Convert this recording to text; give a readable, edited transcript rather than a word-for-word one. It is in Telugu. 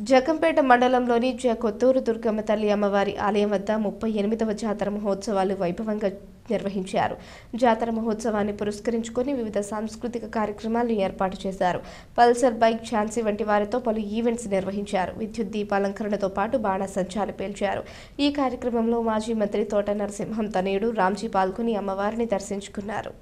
జకంపేట మండలంలోని కొత్తూరు దుర్గమ్మ తల్లి అమ్మవారి ఆలయం వద్ద 38వ జాతర మహోత్సవాలు వైభవంగా నిర్వహించారు. జాతర మహోత్సవాన్ని పురస్కరించుకొని వివిధ సాంస్కృతిక కార్యక్రమాలను ఏర్పాటు చేశారు. పల్సర్ బైక్ ఝాన్సీ వంటి వారితో పలు ఈవెంట్స్ నిర్వహించారు. విద్యుత్ దీపాలంకరణతో పాటు బాణసంచాలు పేల్చారు. ఈ కార్యక్రమంలో మాజీ మంత్రి తోట నరసింహం తనయుడు రామ్జీ పాల్గొని అమ్మవారిని దర్శించుకున్నారు.